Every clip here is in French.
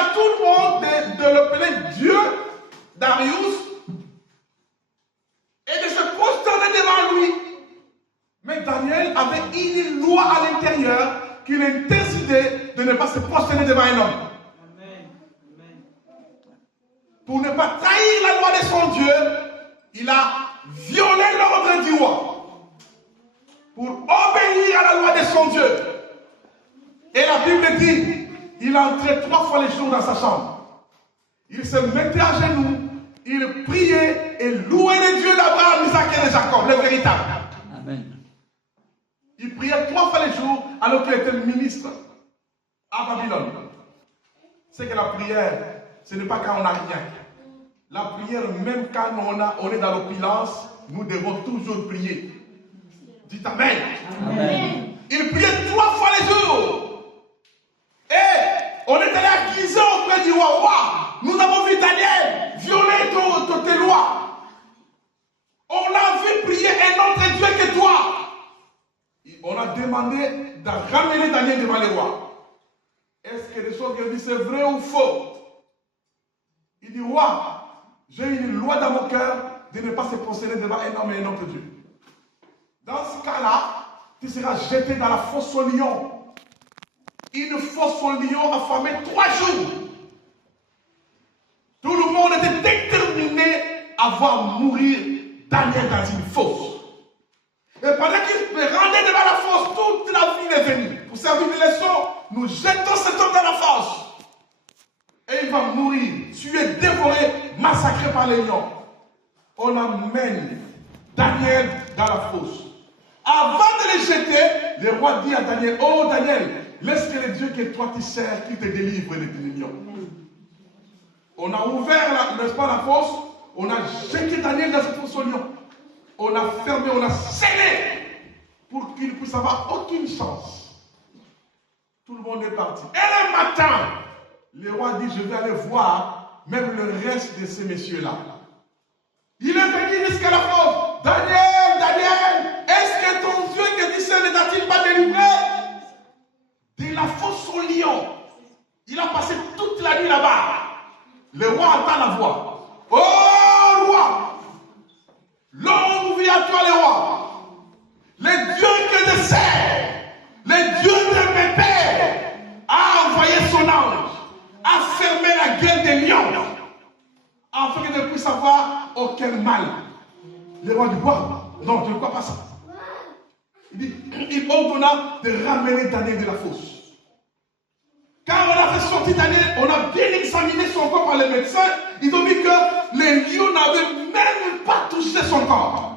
à tout le monde de l'appeler Dieu, Darius, et de se prosterner devant lui. Mais Daniel avait une loi à l'intérieur qu'il a décidé de ne pas se prosterner devant un homme. Pour ne pas trahir la loi de son Dieu, il a violé l'ordre du roi. Pour obéir à la loi de son Dieu. Et la Bible dit, il entrait 3 fois les jours dans sa chambre. Il se mettait à genoux, il priait et louait le Dieu d'Abraham, Isaac et de Jacob, le véritable. Amen. Il priait 3 fois les jours alors qu'il était ministre à Babylone. C'est que la prière, ce n'est pas quand on n'a rien. La prière, même quand on est dans l'opulence, nous devons toujours prier. Dites Amen. Amen. Il priait 3 fois les jours. Et on est allé accuser auprès du roi. Roi, nous avons vu Daniel violer toutes tes lois. On a vu prier un autre Dieu que toi. On a demandé de ramener Daniel devant le roi. Est-ce que les choses qu'il dit c'est vrai ou faux? Il dit, roi, j'ai une loi dans mon cœur de ne pas se prosterner devant un homme et un autre Dieu. Dans ce cas-là, tu seras jeté dans la fosse au lion. Une fosse au lion affamée 3 jours. Tout le monde était déterminé à voir mourir Daniel dans une fosse. Et pendant qu'il rendait devant la fosse, toute la ville est venue. Pour servir de leçon, nous jetons cet homme dans la fosse. Et il va mourir, tué, dévoré, massacré par les lions. On amène Daniel dans la fosse. Avant de les jeter, le roi dit à Daniel, oh Daniel, laisse que le Dieu que toi tu sers, qui te délivre des lions. On a ouvert, n'est-ce pas, la fosse, on a jeté Daniel dans cette fosse au lion. On a fermé, on a scellé, pour qu'il ne puisse avoir aucune chance. Tout le monde est parti. Et le matin, le roi dit, je vais aller voir même le reste de ces messieurs-là. Il est venu jusqu'à la fosse. Daniel, Daniel, est-ce que ton Dieu que tu sais ne t'a-t-il pas délivré de la fosse au lion? Il a passé toute la nuit là-bas. Le roi entend la voix. Oh roi, longue vie à toi le roi. Le Dieu que je sais, le Dieu de mes pères, a envoyé son ange, a fermé la gueule des lions, afin qu'il ne puisse avoir aucun mal. Le roi dit, quoi? Non, je ne crois pas ça. Il ordonna de ramener Daniel de la fosse. Quand on a fait sortir Daniel, on a bien examiné son corps par les médecins. Ils ont dit que les lions n'avaient même pas touché son corps.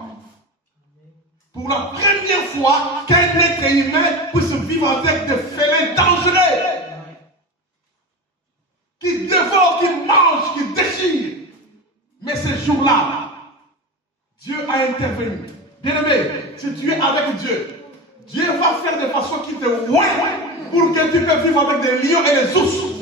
Pour la première fois qu'un être humain puisse vivre avec des félins dangereux. Qui dévorent, qui mangent, qui déchirent. Mais ce jour-là, Dieu a intervenu. Bien-aimé, si tu es avec Dieu, Dieu va faire de façon qu'il te oint pour que tu puisses vivre avec des lions et les ours.